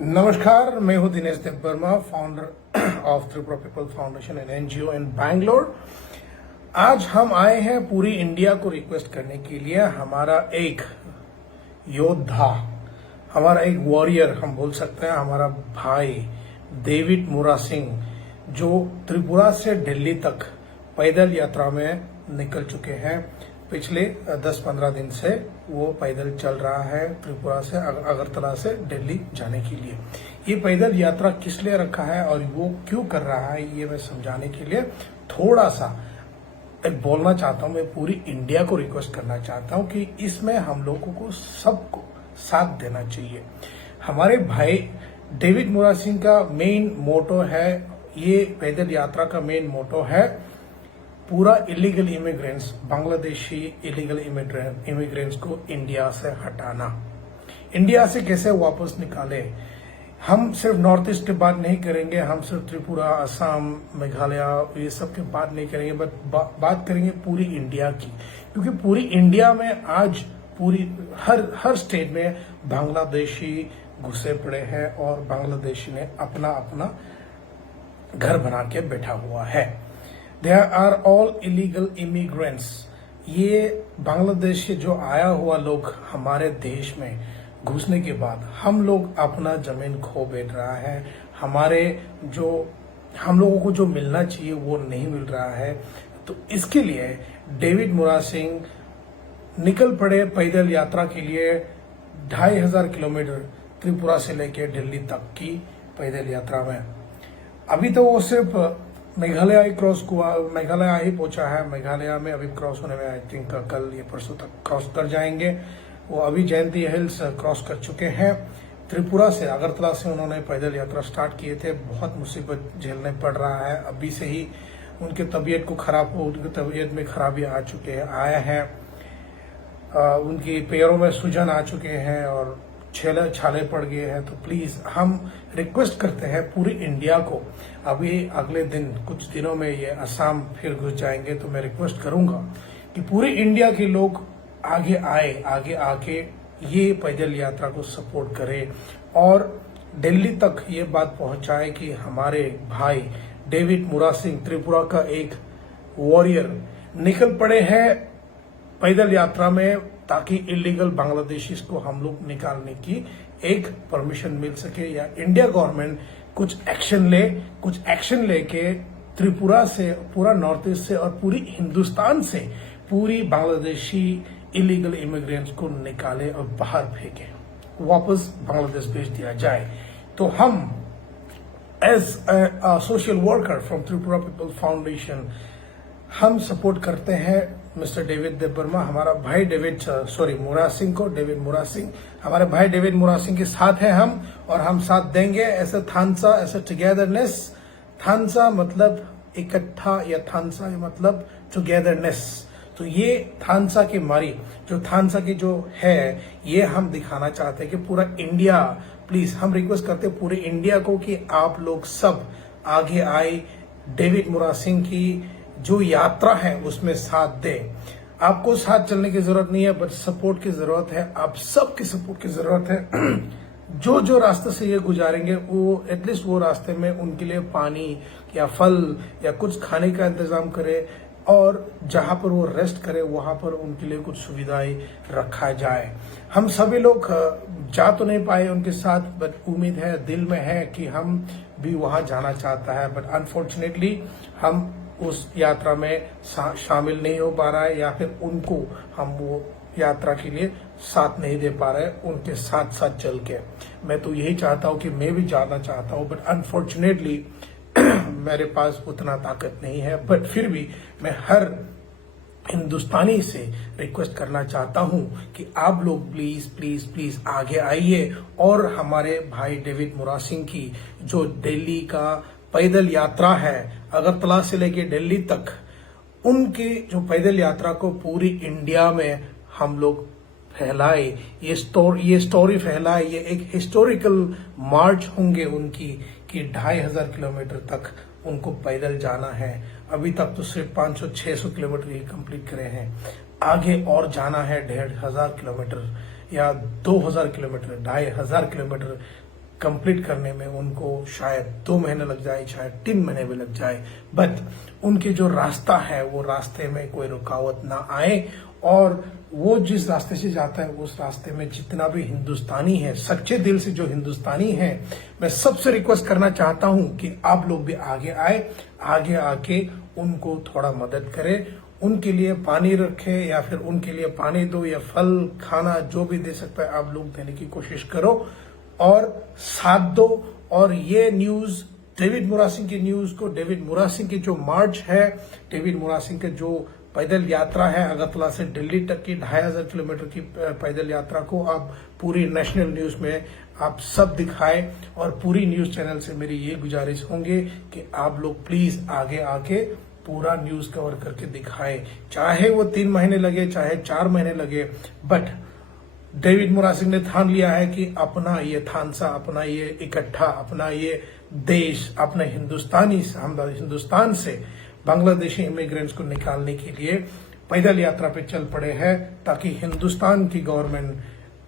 नमस्कार, मैं हूं Dinesh Dev Verma, founder of Tripura people foundation and NGO in Bangalore. आज हम आए हैं पूरी इंडिया को रिक्वेस्ट करने के लिए। हमारा एक योद्धा, हमारा एक वॉरियर हम बोल सकते हैं, हमारा भाई डेविड मुरा सिंह, जो त्रिपुरा से दिल्ली तक पैदल यात्रा में निकल चुके हैं। पिछले 10-15 दिन से वो पैदल चल रहा है त्रिपुरा से अगरतला से दिल्ली जाने के लिए। ये पैदल यात्रा किस लिए रखा है और वो क्यों कर रहा है, ये मैं समझाने के लिए थोड़ा सा बोलना चाहता हूँ। मैं पूरी इंडिया को रिक्वेस्ट करना चाहता हूँ कि इसमें हम लोगों को सबको साथ देना चाहिए। हमारे भाई डेविड मुरा सिंह का मेन मोटो है, ये पैदल यात्रा का मेन मोटो है पूरा illegal immigrants, Bangladeshi illegal immigrants को इंडिया से हटाना। इंडिया से कैसे वापस निकाले। हम सिर्फ नॉर्थ ईस्ट की बात नहीं करेंगे, हम सिर्फ त्रिपुरा, असम, मेघालय ये सब की बात नहीं करेंगे, बट बात करेंगे पूरी इंडिया की। क्योंकि पूरी इंडिया में आज पूरी हर स्टेट में बांग्लादेशी घुसे पड़े हैं और बांग्लादेशी ने अपना अपना घर बना के बैठा हुआ है। There are all illegal immigrants। ये बांग्लादेश से जो आया हुआ लोग हमारे देश में घुसने के बाद हम लोग अपना जमीन खो बैठ रहा है। हम लोगों को जो मिलना चाहिए वो नहीं मिल रहा है। तो इसके लिए डेविड मुरा सिंह निकल पड़े पैदल यात्रा के लिए। 2500 किलोमीटर त्रिपुरा से लेकर दिल्ली तक की पैदल यात्रा में। अभी तो वो सिर्फ मेघालय ही पहुंचा है। मेघालय में अभी क्रॉस होने में आई थिंक कल या परसों तक क्रॉस कर जाएंगे। वो अभी जयंती हिल्स क्रॉस कर चुके हैं। त्रिपुरा से, अगरतला से उन्होंने पैदल यात्रा स्टार्ट किए थे। बहुत मुसीबत झेलने पड़ रहा है। अभी से ही उनकी तबीयत उनकी तबीयत में खराबी आया है। उनकी पैरों में सूजन आ चुके हैं और छाले पड़ गए हैं। तो प्लीज हम रिक्वेस्ट करते हैं पूरी इंडिया को। अभी अगले दिन कुछ दिनों में ये असम फिर घुस जाएंगे, तो मैं रिक्वेस्ट करूंगा कि पूरी इंडिया के लोग आगे आके ये पैदल यात्रा को सपोर्ट करें और दिल्ली तक ये बात पहुंचाए कि हमारे भाई डेविड मुरा सिंह, त्रिपुरा का एक वॉरियर, निकल पड़े हैं पैदल यात्रा में, ताकि इलीगल बांग्लादेशीज को हम लोग निकालने की एक परमिशन मिल सके, या इंडिया गवर्नमेंट कुछ एक्शन लेके त्रिपुरा से, पूरा नॉर्थ ईस्ट से और पूरी हिंदुस्तान से पूरी बांग्लादेशी इलीगल इमिग्रेंट्स को निकाले और बाहर फेंके, वापस बांग्लादेश भेज दिया जाए। तो हम as a social worker from Tripura people foundation हम सपोर्ट करते हैं मिस्टर डेविड देव वर्मा, हमारा भाई मुरा सिंह को। डेविड मुरा सिंह हमारे भाई डेविड मुरा सिंह के साथ हैं हम, और हम साथ देंगे। ऐसे थानसा, ऐसे टुगेदरनेस। थानसा मतलब इकट्ठा, या थानसा मतलब टुगेदरनेस। तो ये थानसा की मारी, जो थानसा की जो है, ये हम दिखाना चाहते हैं कि पूरा इंडिया, प्लीज हम रिक्वेस्ट करते हैं पूरे इंडिया को कि आप लोग सब आगे आए, डेविड मुरा सिंह की जो यात्रा है उसमें साथ दे। आपको साथ चलने की जरूरत नहीं है, बट सपोर्ट की जरूरत है। आप सबकी सपोर्ट की जरूरत है। जो रास्ते से ये गुजारेंगे, वो एटलीस्ट वो रास्ते में उनके लिए पानी या फल या कुछ खाने का इंतजाम करे, और जहां पर वो रेस्ट करे वहां पर उनके लिए कुछ सुविधाएं रखा जाए। हम सभी लोग जा तो नहीं पाए उनके साथ, बट उम्मीद है, दिल में है कि हम भी वहां जाना चाहता है, बट अनफॉर्चुनेटली हम उस यात्रा में शामिल नहीं हो पा रहा है, या फिर उनको हम वो यात्रा के लिए साथ नहीं दे पा रहे उनके साथ चल के। मैं तो यही चाहता हूं कि मैं भी जाना चाहता हूं, बट अनफॉर्चुनेटली मेरे पास उतना ताकत नहीं है। बट फिर भी मैं हर हिंदुस्तानी से रिक्वेस्ट करना चाहता हूं कि आप लोग प्लीज आगे आइए, और हमारे भाई डेविड मुरा सिंह की जो दिल्ली का पैदल यात्रा है, अगरतला से लेके दिल्ली तक, उनकी जो पैदल यात्रा को पूरी इंडिया में हम लोग फैलाए, ये स्टोरी फैलाए। ये एक हिस्टोरिकल मार्च होंगे उनकी, कि 2500 किलोमीटर तक उनको पैदल जाना है। अभी तक तो सिर्फ 500-600 किलोमीटर ही कंप्लीट करे हैं। आगे और जाना है 1500 किलोमीटर या 2000 किलोमीटर, 2500 किलोमीटर कंप्लीट करने में उनको शायद 2 महीने लग जाए, शायद 3 महीने भी लग जाए, बट उनके जो रास्ता है वो रास्ते में कोई रुकावट ना आए और वो जिस रास्ते से जाता है उस रास्ते में जितना भी हिंदुस्तानी है, सच्चे दिल से जो हिंदुस्तानी है, मैं सबसे रिक्वेस्ट करना चाहता हूं कि आप लोग भी आगे आए, आगे आके उनको थोड़ा मदद करें, उनके लिए पानी रखे या फिर उनके लिए पानी दो या फल खाना जो भी दे सकता है आप लोग देने की कोशिश करो और साथ दो। और ये न्यूज डेविड मुरा सिंह की न्यूज को, डेविड मुरा सिंह की जो मार्च है, डेविड मुरा सिंह के जो पैदल यात्रा है अगरतला से दिल्ली तक की 2500 किलोमीटर की पैदल यात्रा को आप पूरी नेशनल न्यूज में आप सब दिखाए और पूरी न्यूज चैनल से मेरी ये गुजारिश होंगे कि आप लोग प्लीज आगे आके पूरा न्यूज कवर करके दिखाए, चाहे वो 3 महीने लगे चाहे 4 महीने लगे, बट डेविड मुरा सिंह ने ठान लिया है कि अपना ये थानसा, अपना ये इकट्ठा, अपना ये देश, अपने हिंदुस्तान से बांग्लादेशी इमिग्रेंट्स को निकालने के लिए पैदल यात्रा पे चल पड़े हैं, ताकि हिंदुस्तान की गवर्नमेंट,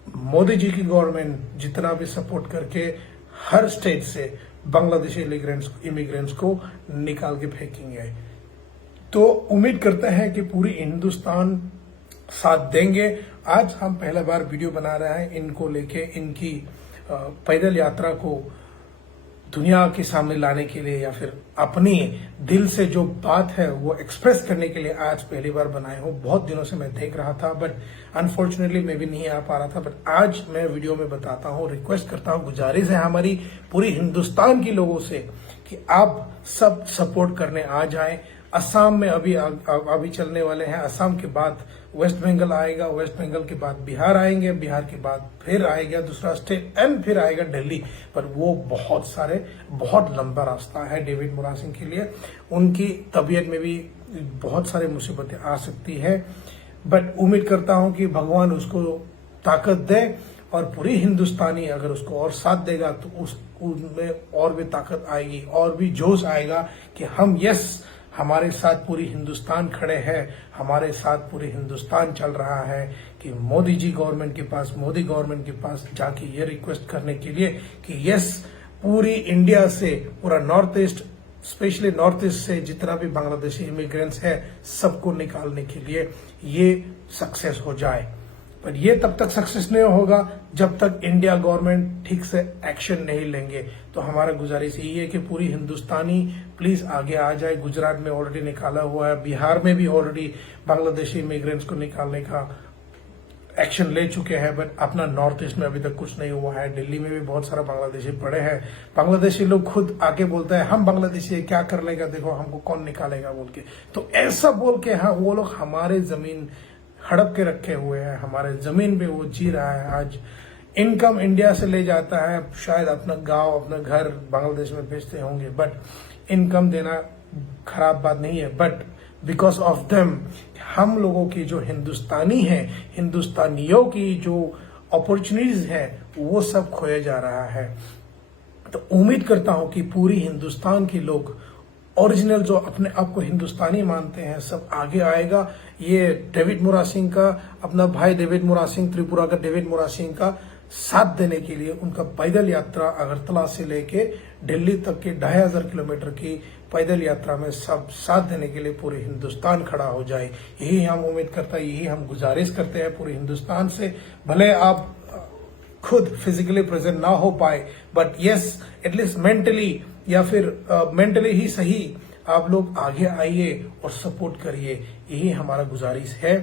मोदी जी की गवर्नमेंट जितना भी सपोर्ट करके हर स्टेट से बांग्लादेशी इमिग्रेंट्स को निकाल के फेंकेंगे। तो उम्मीद करते हैं कि पूरी हिंदुस्तान साथ देंगे। आज हम पहला बार वीडियो बना रहे हैं इनको लेके, इनकी पैदल यात्रा को दुनिया के सामने लाने के लिए या फिर अपनी दिल से जो बात है वो एक्सप्रेस करने के लिए आज पहली बार बनाए हूँ। बहुत दिनों से मैं देख रहा था बट अनफॉर्चुनेटली मैं भी नहीं आ पा रहा था, बट आज मैं वीडियो में बताता हूँ, रिक्वेस्ट करता हूँ, गुजारिश है हमारी पूरी हिंदुस्तान के लोगों से कि आप सब सपोर्ट करने आ जाएं। असम में अभी चलने वाले हैं, असम के बाद वेस्ट बंगाल आएगा, वेस्ट बंगाल के बाद बिहार आएंगे, बिहार के बाद फिर आएगा दूसरा स्टेट एंड फिर आएगा दिल्ली। पर वो बहुत लंबा रास्ता है डेविड मुरा सिंह के लिए। उनकी तबीयत में भी बहुत सारे मुसीबतें आ सकती है, बट उम्मीद करता हूं कि भगवान उसको ताकत दे और पूरी हिंदुस्तानी अगर उसको और साथ देगा तो उसमें और भी ताकत आएगी और भी जोश आएगा कि हम हमारे साथ पूरी हिंदुस्तान खड़े हैं, हमारे साथ पूरी हिंदुस्तान चल रहा है कि मोदी गवर्नमेंट के पास जाके ये रिक्वेस्ट करने के लिए कि पूरी इंडिया से, पूरा north east, specially north east से जितना भी बांग्लादेशी इमिग्रेंट्स है सबको निकालने के लिए ये सक्सेस हो जाए। पर ये तब तक सक्सेस नहीं होगा जब तक इंडिया गवर्नमेंट ठीक से एक्शन नहीं लेंगे। तो हमारा गुजारिश यही है कि पूरी हिंदुस्तानी प्लीज आगे आ जाए। गुजरात में ऑलरेडी निकाला हुआ है, बिहार में भी ऑलरेडी बांग्लादेशी इमिग्रेंट्स को निकालने का एक्शन ले चुके हैं, बट अपना नॉर्थ ईस्ट में अभी तक कुछ नहीं हुआ है। दिल्ली में भी बहुत सारा बांग्लादेशी पड़े हैं। बांग्लादेशी लोग खुद आके बोलते हैं हम बांग्लादेशी है, क्या कर लेगा, देखो हमको कौन निकालेगा बोल के। तो ऐसा बोल के हाँ वो लोग हमारे जमीन हड़प के रखे हुए हैं, हमारे जमीन पे वो जी रहा है। आज इनकम इंडिया से ले जाता है, शायद अपना गांव, अपना घर बांग्लादेश में भेजते होंगे, बट इनकम देना खराब बात नहीं है, बट बिकॉज ऑफ देम हम लोगों की जो हिंदुस्तानी है, हिंदुस्तानियों की जो अपॉर्चुनिटीज है वो सब खोया जा रहा है। तो उम्मीद करता हूं कि पूरी हिंदुस्तान के लोग ओरिजिनल जो अपने आप को हिंदुस्तानी मानते हैं सब आगे आएगा। ये डेविड मुरा सिंह का, अपना भाई डेविड मुरा सिंह, त्रिपुरा का डेविड मुरा सिंह का साथ देने के लिए उनका पैदल यात्रा अगरतला से लेके दिल्ली तक की 2500 किलोमीटर की पैदल यात्रा में सब साथ देने के लिए पूरे हिंदुस्तान खड़ा हो जाए। यही हम उम्मीद करते हैं, यही हम गुजारिश करते हैं पूरे हिंदुस्तान से। भले आप खुद फिजिकली प्रेजेंट ना हो पाए, बट एटलीस्ट मेंटली या फिर मेंटली ही सही आप लोग आगे आइए और सपोर्ट करिए, यही हमारा गुजारिश है।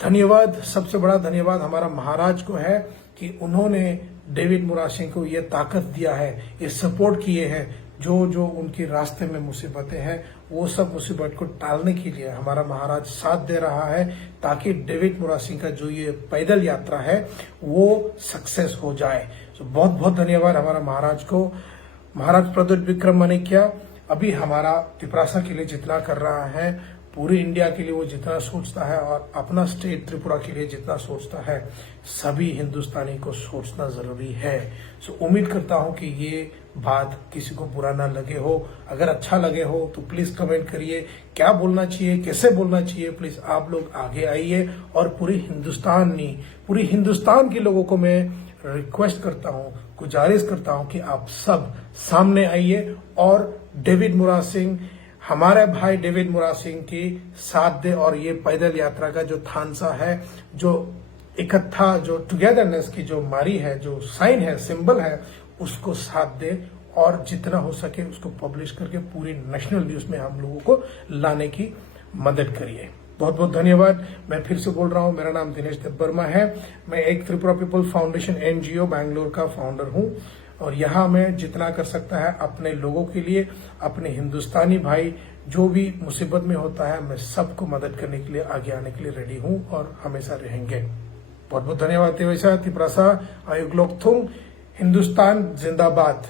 धन्यवाद, सबसे बड़ा धन्यवाद हमारा महाराज को है कि उन्होंने डेविड मुरा सिंह को ये ताकत दिया है, ये सपोर्ट किए हैं। जो उनके रास्ते में मुसीबतें हैं वो सब मुसीबत को टालने के लिए हमारा महाराज साथ दे रहा है, ताकि डेविड मुरा सिंह का जो ये पैदल यात्रा है वो सक्सेस हो जाए। तो बहुत बहुत धन्यवाद हमारा महाराज को। महाराज प्रद्युत विक्रम माणिक्य अभी हमारा पिपरासा के लिए जितना कर रहा है, पूरे इंडिया के लिए वो जितना सोचता है और अपना स्टेट त्रिपुरा के लिए जितना सोचता है, सभी हिंदुस्तानी को सोचना जरूरी है। सो उम्मीद करता हूं कि ये बात किसी को बुरा ना लगे हो। अगर अच्छा लगे हो तो प्लीज कमेंट करिए, क्या बोलना चाहिए, कैसे बोलना चाहिए। प्लीज आप लोग आगे आइए और पूरी हिंदुस्तान के लोगों को मैं रिक्वेस्ट करता हूं, गुजारिश करता हूं कि आप सब सामने आइए और डेविड मुराद सिंह, हमारे भाई डेविड मुराद सिंह की साथ दे और ये पैदल यात्रा का जो थानसा है, जो इकट्ठा, जो टुगेदरनेस की जो मारी है, जो साइन है, सिंबल है, उसको साथ दे और जितना हो सके उसको पब्लिश करके पूरी नेशनल न्यूज में हम लोगों को लाने की मदद करिए। बहुत बहुत धन्यवाद। मैं फिर से बोल रहा हूं, मेरा नाम दिनेश देबबर्मा है। मैं एक Tripura people foundation NGO Bangalore का फाउंडर हूं और यहां मैं जितना कर सकता है अपने लोगों के लिए, अपने हिंदुस्तानी भाई जो भी मुसीबत में होता है, मैं सबको मदद करने के लिए आगे आने के लिए रेडी हूं और हमेशा रहेंगे। बहुत बहुत धन्यवाद। त्रिपुरा आयुग लोकथुंग, हिंदुस्तान जिंदाबाद।